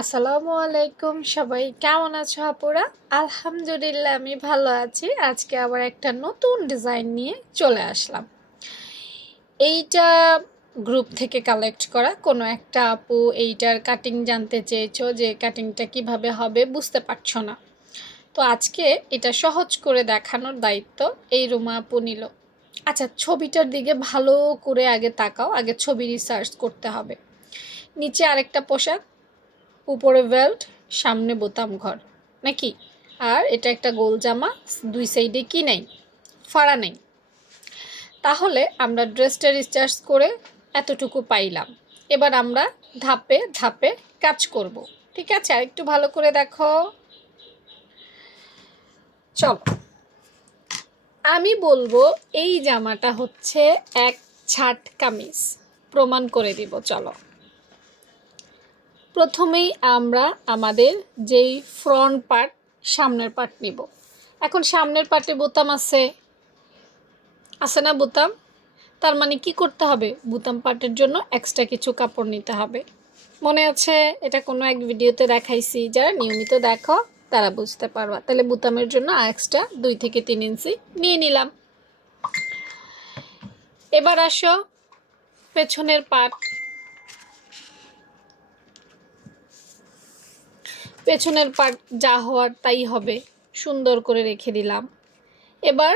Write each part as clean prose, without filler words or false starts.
আসসালামু আলাইকুম, সবাই কেমন আছো আপুরা? আলহামদুলিল্লাহ আমি ভালো আছি। আজকে আবার একটা নতুন ডিজাইন নিয়ে চলে আসলাম। এইটা গ্রুপ থেকে কালেক্ট করা। কোনো একটা আপু এইটার কাটিং জানতে চেয়েছো যে কাটিংটা কিভাবে হবে, বুঝতে পারছো না। তো আজকে এটা সহজ করে দেখানোর দায়িত্ব এই রুমা আপু নিল। আচ্ছা, ছবিটার দিকে ভালো করে আগে তাকাও, আগে ছবি রিসার্চ করতে হবে। নিচে আরেকটা পোশাক, উপরে বেল্ট, সামনে বোতাম ঘর নাকি? আর এটা একটা গোল জামা, দুই সাইডে কি নাই, ফাড়া নেই। তাহলে আমরা ড্রেসটা রিসার্চ করে এতটুকু পাইলাম। এবার আমরা ধাপে ধাপে কাজ করব। ঠিক আছে, আর একটু ভালো করে দেখো। চলো, আমি বলবো এই জামাটা হচ্ছে এক ছাট কামিজ, প্রমাণ করে দিব। চলো, প্রথমেই আমরা আমাদের যেই ফ্রন্ট পার্ট, সামনের পার্ট নিব। এখন সামনের পার্টে বোতাম আছে না বোতাম? তার মানে কি করতে হবে? বোতাম পার্টের জন্য এক্সট্রা কিছু কাপড় নিতে হবে। মনে আছে, এটা কোনো এক ভিডিওতে দেখাইছি, যারা নিয়মিত দেখো তারা বুঝতে পারবা। তাহলে বোতামের জন্য এক্সট্রা 2 থেকে 3 ইঞ্চি নিয়ে নিলাম। এবার আসো পেছনের পার্ট। পেছনের পার্ট যা হওয়ার তাই হবে, সুন্দর করে রেখে দিলাম। এবার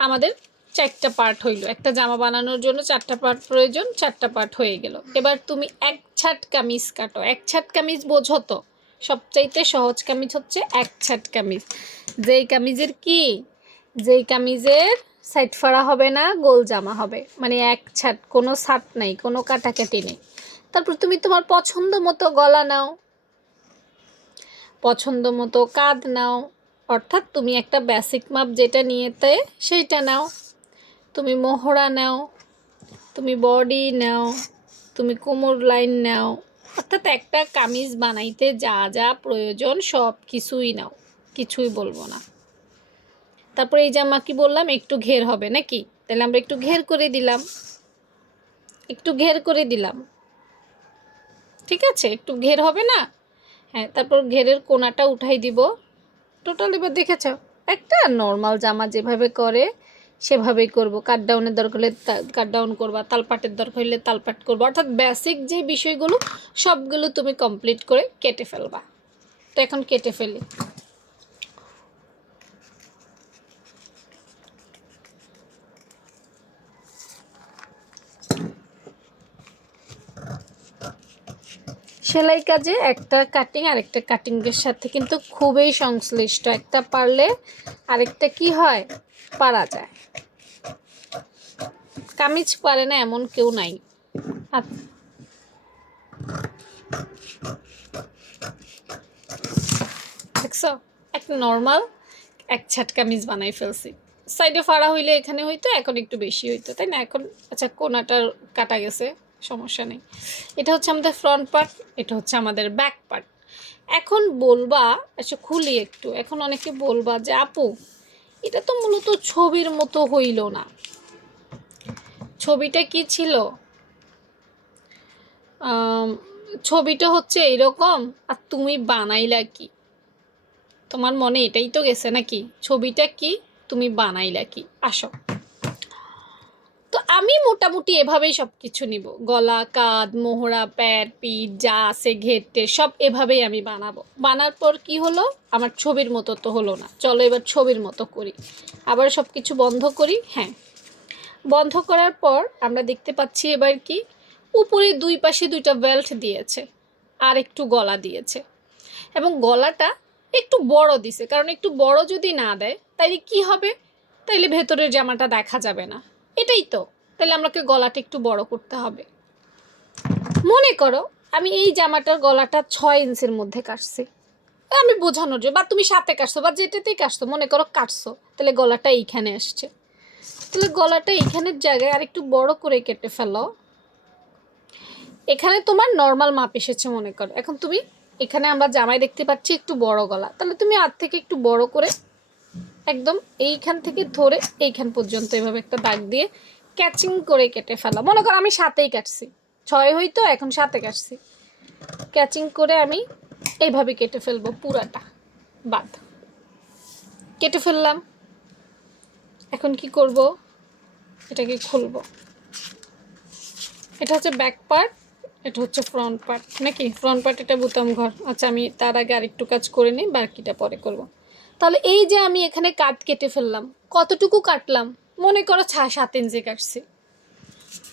আমাদের 4টা পার্ট হইল। একটা জামা বানানোর জন্য 4টা পার্ট প্রয়োজন, 4টা পার্ট হয়ে গেল। এবার তুমি এক ছাট কামিজ কাটো। এক ছাট কামিজ বোঝো তো? সবচাইতে সহজ কামিজ হচ্ছে এক ছাট কামিজ। যেই কামিজের সাইড ফাড়া হবে না, গোল জামা হবে, মানে এক ছাট, কোনো ছাট নাই, কোনো কাটাকাটি নেই। তারপর তুমি তোমার পছন্দ মতো গলা নাও, পছন্দ মতো কাঁধ নাও, অর্থাৎ তুমি একটা বেসিক মাপ যেটা নিয়েতে সেইটা নাও। তুমি মোহরা নাও, তুমি বডি নাও, তুমি কোমর লাইন নাও, অর্থাৎ একটা কামিজ বানাইতে যা যা প্রয়োজন সব কিছুই নাও, কিছুই বলবো না। তারপরে এই জামা কি বললাম, একটু ঘের হবে নাকি? তাহলে আমরা একটু ঘের করে দিলাম, একটু ঘের করে দিলাম। ঠিক আছে, একটু ঘের হবে না? হ্যাঁ, তারপর ঘেরের কোনাটা উঠাই দিব। টোটাল এবার দেখেছ, একটা নর্মাল জামা যেভাবে করে সেভাবেই করব। কাট ডাউনের দরকার হলে কাট ডাউন করবা, তালপাটের দরকার হলে তালপাট করবা, অর্থাৎ বেসিক যে বিষয়গুলো সবগুলো তুমি কমপ্লিট করে কেটে ফেলবা। তো এখন কেটে ফেলি। সেলাই কাজে একটা কাটিং আরেকটা কাটিংয়ের সাথে কিন্তু খুবই সংশ্লিষ্ট। একটা পারলে আরেকটা কি হয়, পারা যায়। কামিজ পারে না এমন কেউ নাই। দেখছো, একটা নর্মাল এক ছাট কামিজ বানাই ফেলছি। সাইডে ফাড়া হইলে এখানে হইতো, এখন একটু বেশি হইতো, তাই না? এখন আচ্ছা, কোনাটার কাটা গেছে, সমস্যা নেই। এটা হচ্ছে আমাদের ফ্রন্ট পার্ট, এটা হচ্ছে আমাদের ব্যাক পার্ট। এখন বলবা, আচ্ছা খুলি একটু, এখন অনেকে বলবা যে আপু এটা তো মূলত ছবির মতো হইল না। ছবিটা কি ছিল? ছবিটা হচ্ছে এরকম, আর তুমি বানাইলা কি? তোমার মনে এটাই তো গেছে নাকি? ছবিটা কি, তুমি বানাইলা কি? আসো, তো আমি মোটামুটি এভাবেই সব কিছু নিব। গলা, কাঁধ, মোহরা, প্যাট, পিঠ যা আছে, ঘেরটে সব এভাবেই আমি বানাবো। বানার পর কি হলো, আমার ছবির মতো তো হলো না। চলো এবার ছবির মতো করি। আবার সব কিছু বন্ধ করি। হ্যাঁ, বন্ধ করার পর আমরা দেখতে পাচ্ছি এবার কি, উপরে দুই পাশে 2টা বেল্ট দিয়েছে, আর একটু গলা দিয়েছে, এবং গলাটা একটু বড় দিছে। কারণ একটু বড় যদি না দেয় তাইলে কি হবে, তাইলে ভেতরের জামাটা দেখা যাবে না। এটাই তো, তাহলে আমাকে গলাটা একটু বড় করতে হবে। মনে করো আমি এই জামাটার গলাটা 6 ইঞ্চির মধ্যে কাটছি, আমি বোঝানোর জন্য, বা তুমি 7-এ কাটছো, বা যেটাতেই কাটছো, মনে করো কাটছো, তাহলে গলাটা এইখানে আসছে, তাহলে গলাটা এইখানের জায়গায় আর একটু বড় করে কেটে ফেলো। এখানে তোমার নর্মাল মাপ এসেছে মনে করো। এখন তুমি এখানে আমরা জামাই দেখতে পাচ্ছি একটু বড় গলা, তাহলে তুমি হাত থেকে একটু বড় করে একদম এইখান থেকে ধরে এইখান পর্যন্ত এভাবে একটা দাগ দিয়ে ক্যাচিং করে কেটে ফেলা। মনে করো আমি 7-এই কাটছি, 6 হইতো, এখন 7-এ কাটছি। ক্যাচিং করে আমি এইভাবে কেটে ফেলবো পুরাটা বাদ। কেটে ফেললাম। এখন কি করব, এটাকে খুলবো। এটা হচ্ছে ব্যাক পার্ট, এটা হচ্ছে ফ্রন্ট পার্ট নাকি? ফ্রন্ট পার্ট, এটা বোতাম ঘর। আচ্ছা, আমি তার আগে আরেকটু কাজ করে নিই, বাকিটা পরে করব। তাহলে এই যে আমি এখানে কাট কেটে ফেললাম, কতটুকু কাটলাম? মনে করো 7 ইঞ্চি কাটছি।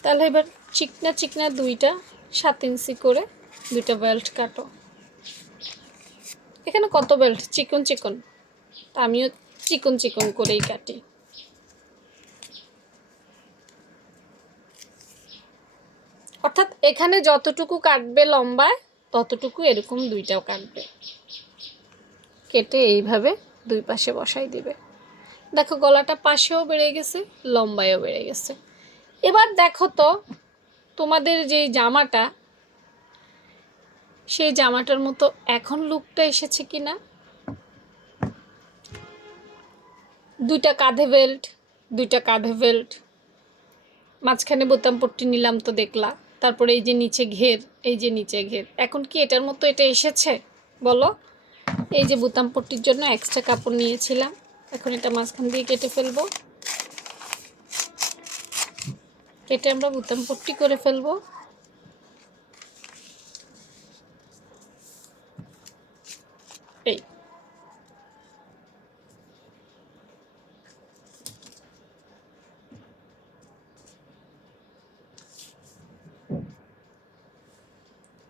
তাহলে এবার চিকনা চিকনা দুইটা 7 ইঞ্চি করে দুইটা বেল্ট কাটো। এখানে কত বেল্ট? চিকন চিকন, আমিও চিকন চিকন করেই কাটি। অর্থাৎ এখানে যতটুকু কাটবে লম্বায়, ততটুকু এরকম দুইটাও কাটবে। কেটে এইভাবে দুই পাশে বসাই দিবে। দেখো গলাটা পাশেও বেড়ে গেছে, লম্বায়ও বেড়ে গেছে। এবার দেখো তো তোমাদের যে জামাটা, সেই জামাটার মতো এখন লুকটা এসেছে কিনা। দুইটা কাঁধে বেল্ট, দুইটা কাঁধে বেল্ট, মাঝখানে বোতাম পট্টি নিলাম তো দেখলা। তারপরে এই যে নিচে ঘের, এই যে নিচে ঘের। এখন কি এটার মতো এটা এসেছে বলো? এই যে বোতাম পট্টির জন্য এক্সট্রা কাপড় নিয়েছিলাম, এখন এটা মাঝখান দিয়ে কেটে ফেলবো। কেটে আমরা বোতাম পট্টি করে ফেলবো। এই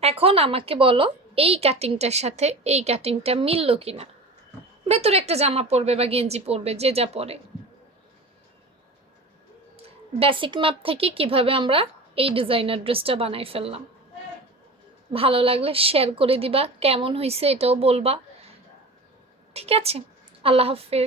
এখন আমাকে বলো, এই কাটিংটার সাথে এই কাটিংটা মিললো কিনা। ভেতরে একটা জামা পরবে বা গেঞ্জি পরবে, যে যা পরে। বেসিক মাপ থেকে কিভাবে আমরা এই ডিজাইনার ড্রেসটা বানাই ফেললাম। ভালো লাগলে শেয়ার করে দিবা, কেমন হয়েছে এটাও বলবা। ঠিক আছে, আল্লাহ হাফেজ।